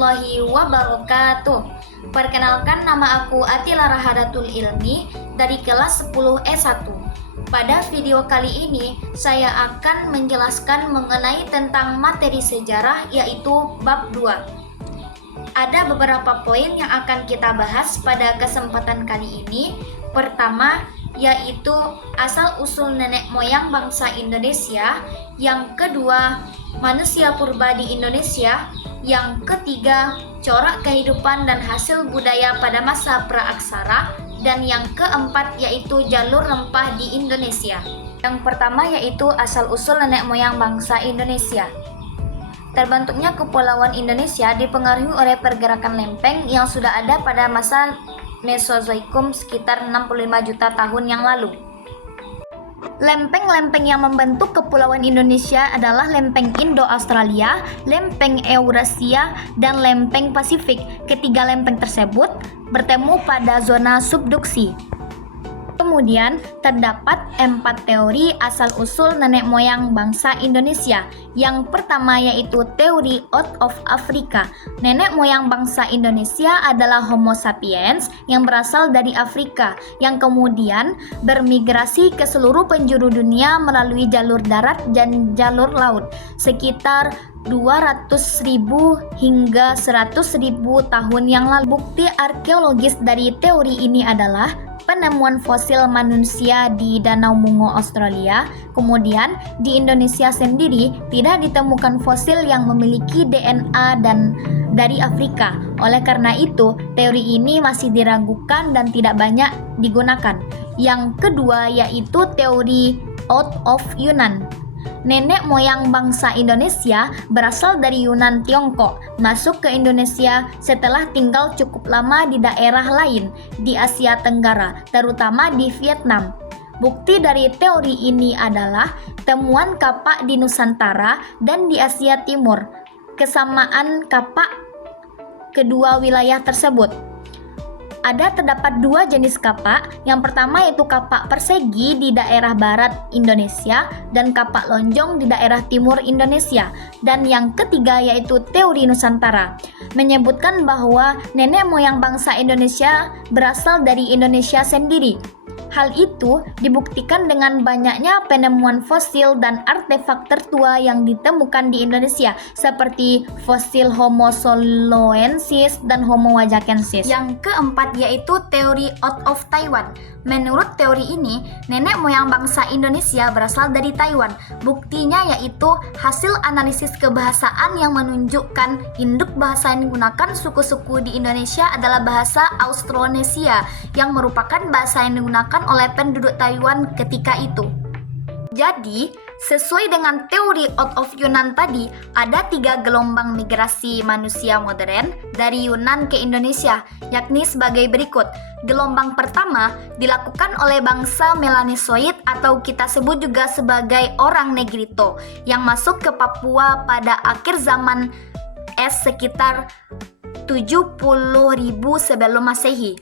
warahmatullahi wabarakatuh. Perkenalkan, nama aku Atila Rahadatul Ilmi dari kelas 10 E1. Pada video kali ini, saya akan menjelaskan mengenai tentang materi sejarah, yaitu bab 2. Ada beberapa poin yang akan kita bahas pada kesempatan kali ini. Pertama, yaitu asal-usul nenek moyang bangsa Indonesia. Yang kedua, manusia purba di Indonesia. Yang ketiga, corak kehidupan dan hasil budaya pada masa praaksara. Dan yang keempat, yaitu jalur rempah di Indonesia. Yang pertama yaitu asal-usul nenek moyang bangsa Indonesia. Terbentuknya Kepulauan Indonesia dipengaruhi oleh pergerakan lempeng yang sudah ada pada masa Mesozoikum sekitar 65 juta tahun yang lalu. Lempeng-lempeng yang membentuk Kepulauan Indonesia adalah lempeng Indo-Australia, lempeng Eurasia, dan lempeng Pasifik. Ketiga lempeng tersebut bertemu pada zona subduksi. Kemudian, terdapat 4 teori asal-usul nenek moyang bangsa Indonesia. Yang pertama yaitu teori out of Africa. Nenek moyang bangsa Indonesia adalah Homo sapiens yang berasal dari Afrika, yang kemudian bermigrasi ke seluruh penjuru dunia melalui jalur darat dan jalur laut, sekitar 200.000 hingga 100.000 tahun yang lalu. Bukti arkeologis dari teori ini adalah penemuan fosil manusia di Danau Mungo, Australia. Kemudian di Indonesia sendiri tidak ditemukan fosil yang memiliki DNA dan dari Afrika. Oleh karena itu, teori ini masih diragukan dan tidak banyak digunakan. Yang kedua yaitu teori out of Yunan. Nenek moyang bangsa Indonesia berasal dari Yunan Tiongkok, masuk ke Indonesia setelah tinggal cukup lama di daerah lain di Asia Tenggara, terutama di Vietnam. Bukti dari teori ini adalah temuan kapak di Nusantara dan di Asia Timur. Kesamaan kapak kedua wilayah tersebut. Terdapat 2 jenis kapak. Yang pertama yaitu kapak persegi di daerah barat Indonesia dan kapak lonjong di daerah timur Indonesia. Dan yang ketiga yaitu teori Nusantara, menyebutkan bahwa nenek moyang bangsa Indonesia berasal dari Indonesia sendiri. Hal itu dibuktikan dengan banyaknya penemuan fosil dan artefak tertua yang ditemukan di Indonesia, seperti fosil Homo soloensis dan Homo wajakensis. Yang keempat yaitu teori out of Taiwan. Menurut teori ini, nenek moyang bangsa Indonesia berasal dari Taiwan. Buktinya yaitu hasil analisis kebahasaan yang menunjukkan induk bahasa yang digunakan suku-suku di Indonesia adalah bahasa Austronesia, yang merupakan bahasa yang digunakan oleh penduduk Taiwan ketika itu. Jadi, sesuai dengan teori out of Yunan tadi, ada 3 gelombang migrasi manusia modern dari Yunan ke Indonesia, yakni sebagai berikut. Gelombang pertama dilakukan oleh bangsa Melanesoid atau kita sebut juga sebagai orang Negrito yang masuk ke Papua pada akhir zaman es sekitar 70.000 sebelum Masehi.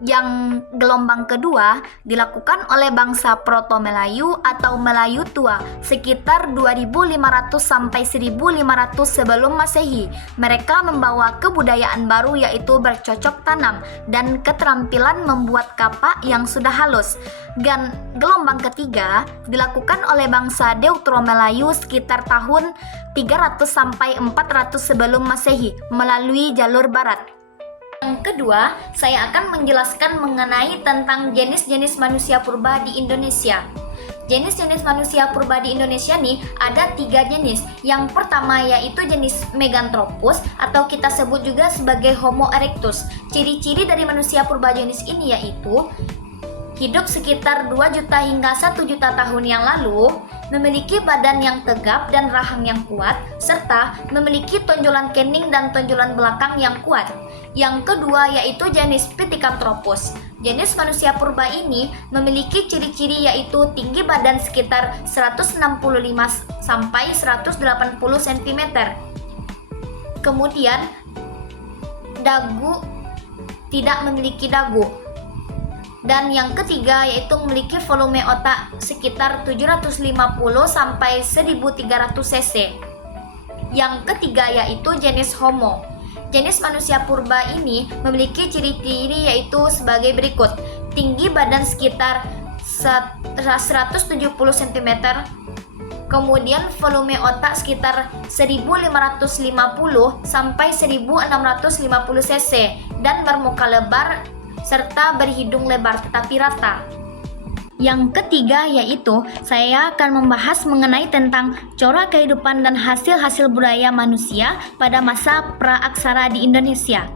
Yang gelombang kedua dilakukan oleh bangsa Proto-Melayu atau Melayu Tua sekitar 2500 sampai 1500 sebelum Masehi. Mereka membawa kebudayaan baru yaitu bercocok tanam dan keterampilan membuat kapak yang sudah halus. Dan gelombang ketiga dilakukan oleh bangsa Deutero-Melayu sekitar tahun 300 sampai 400 sebelum Masehi melalui jalur barat. Yang kedua, saya akan menjelaskan mengenai tentang jenis-jenis manusia purba di Indonesia. Jenis-jenis manusia purba di Indonesia nih ada 3 jenis. Yang pertama yaitu jenis Meganthropus atau kita sebut juga sebagai Homo erectus. Ciri-ciri dari manusia purba jenis ini yaitu hidup sekitar 2 juta hingga 1 juta tahun yang lalu, memiliki badan yang tegap dan rahang yang kuat, serta memiliki tonjolan kening dan tonjolan belakang yang kuat. Yang kedua yaitu jenis Pithecanthropus. Jenis manusia purba ini memiliki ciri-ciri yaitu tinggi badan sekitar 165 sampai 180 cm. Kemudian dagu tidak memiliki dagu. Dan yang ketiga yaitu memiliki volume otak sekitar 750 sampai 1300 cc. Yang ketiga yaitu jenis Homo. Jenis manusia purba ini memiliki ciri-ciri yaitu sebagai berikut. Tinggi badan sekitar 170 cm, kemudian volume otak sekitar 1550 sampai 1650 cc dan bermuka lebar serta berhidung lebar tetapi rata. Yang ketiga yaitu saya akan membahas mengenai tentang corak kehidupan dan hasil-hasil budaya manusia pada masa praaksara di Indonesia.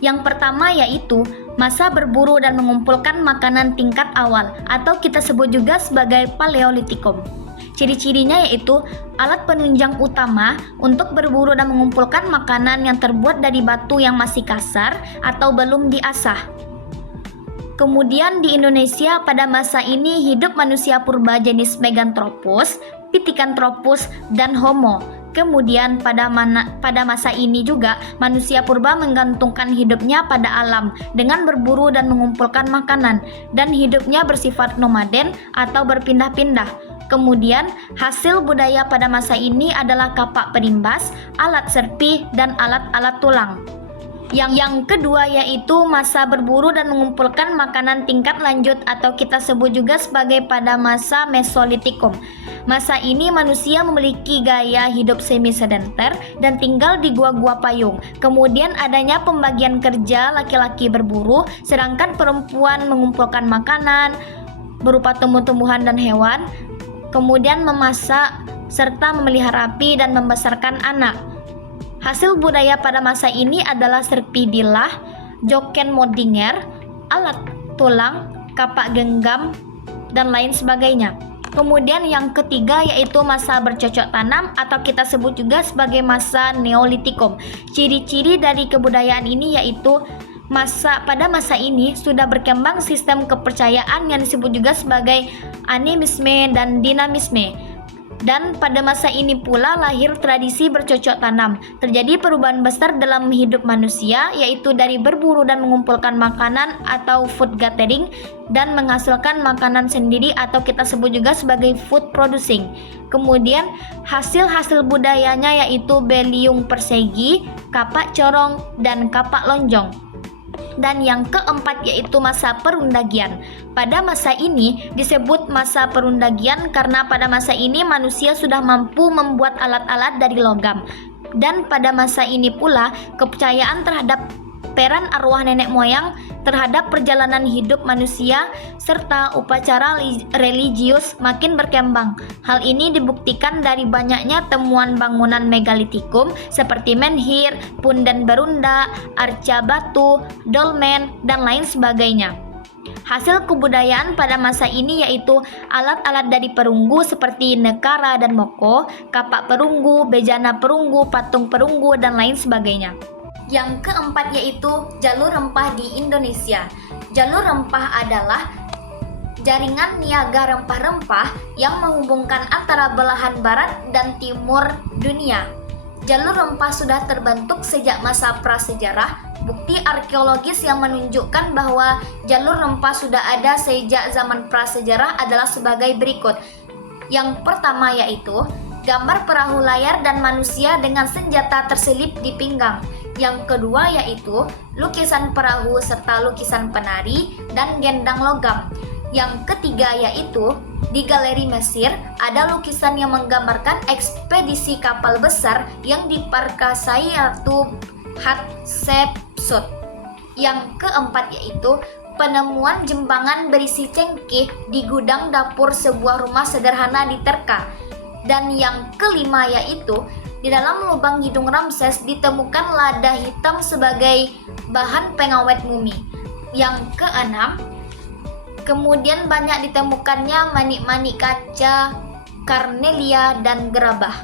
Yang pertama yaitu masa berburu dan mengumpulkan makanan tingkat awal atau kita sebut juga sebagai Paleolitikum. Ciri-cirinya yaitu alat penunjang utama untuk berburu dan mengumpulkan makanan yang terbuat dari batu yang masih kasar atau belum diasah. Kemudian di Indonesia pada masa ini hidup manusia purba jenis Meganthropus, Pithecanthropus, dan Homo. Kemudian pada masa ini juga manusia purba menggantungkan hidupnya pada alam dengan berburu dan mengumpulkan makanan dan hidupnya bersifat nomaden atau berpindah-pindah. Kemudian hasil budaya pada masa ini adalah kapak perimbas, alat serpih, dan alat-alat tulang. Yang kedua yaitu masa berburu dan mengumpulkan makanan tingkat lanjut atau kita sebut juga sebagai pada masa Mesolitikum. Masa ini manusia memiliki gaya hidup semi-sedenter dan tinggal di gua-gua payung. Kemudian adanya pembagian kerja, laki-laki berburu, sedangkan perempuan mengumpulkan makanan berupa tumbuh-tumbuhan dan hewan, kemudian memasak serta memelihara api dan membesarkan anak. Hasil budaya pada masa ini adalah serpi dilah, joken modinger, alat tulang, kapak genggam, dan lain sebagainya. Kemudian yang ketiga yaitu masa bercocok tanam atau kita sebut juga sebagai masa Neolitikum. Ciri-ciri dari kebudayaan ini yaitu pada masa ini sudah berkembang sistem kepercayaan yang disebut juga sebagai animisme dan dinamisme. Dan pada masa ini pula lahir tradisi bercocok tanam. Terjadi perubahan besar dalam hidup manusia, yaitu dari berburu dan mengumpulkan makanan atau food gathering dan menghasilkan makanan sendiri atau kita sebut juga sebagai food producing. Kemudian hasil-hasil budayanya yaitu beliung persegi, kapak corong, dan kapak lonjong. Dan yang keempat yaitu masa perundagian. Pada masa ini disebut masa perundagian karena pada masa ini manusia sudah mampu membuat alat-alat dari logam. Dan pada masa ini pula kepercayaan terhadap peran arwah nenek moyang terhadap perjalanan hidup manusia serta upacara religius makin berkembang. Hal ini dibuktikan dari banyaknya temuan bangunan megalitikum seperti menhir, punden berunda, arca batu, dolmen, dan lain sebagainya. Hasil kebudayaan pada masa ini yaitu alat-alat dari perunggu seperti nekara dan moko, kapak perunggu, bejana perunggu, patung perunggu, dan lain sebagainya. Yang keempat yaitu jalur rempah di Indonesia. Jalur rempah adalah jaringan niaga rempah-rempah yang menghubungkan antara belahan barat dan timur dunia. Jalur rempah sudah terbentuk sejak masa prasejarah. Bukti arkeologis yang menunjukkan bahwa jalur rempah sudah ada sejak zaman prasejarah adalah sebagai berikut. Yang pertama yaitu gambar perahu layar dan manusia dengan senjata terselip di pinggang. Yang kedua yaitu lukisan perahu serta lukisan penari dan gendang logam. Yang ketiga yaitu di Galeri Mesir ada lukisan yang menggambarkan ekspedisi kapal besar yang diperkasai Ratu Hatshepsut. Yang keempat yaitu penemuan jembangan berisi cengkeh di gudang dapur sebuah rumah sederhana di Terka. Dan yang kelima yaitu di dalam lubang hidung Ramses ditemukan lada hitam sebagai bahan pengawet mumi. Yang keenam, kemudian banyak ditemukannya manik-manik kaca, karnelia, dan gerabah.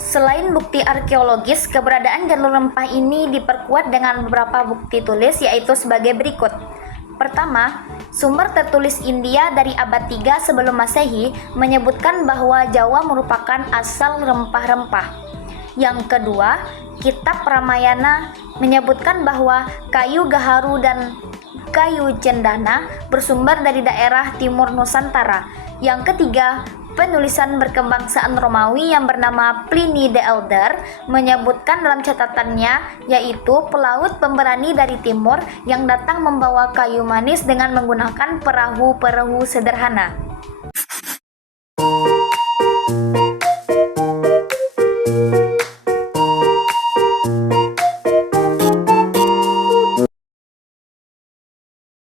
Selain bukti arkeologis, keberadaan jalur rempah ini diperkuat dengan beberapa bukti tulis yaitu sebagai berikut. Pertama, sumber tertulis India dari abad 3 sebelum Masehi menyebutkan bahwa Jawa merupakan asal rempah-rempah. Yang kedua, kitab Ramayana menyebutkan bahwa kayu gaharu dan kayu cendana bersumber dari daerah timur Nusantara. Yang ketiga, Penulisan berkebangsaan Romawi yang bernama Pliny the Elder menyebutkan dalam catatannya, yaitu pelaut pemberani dari timur yang datang membawa kayu manis dengan menggunakan perahu-perahu sederhana.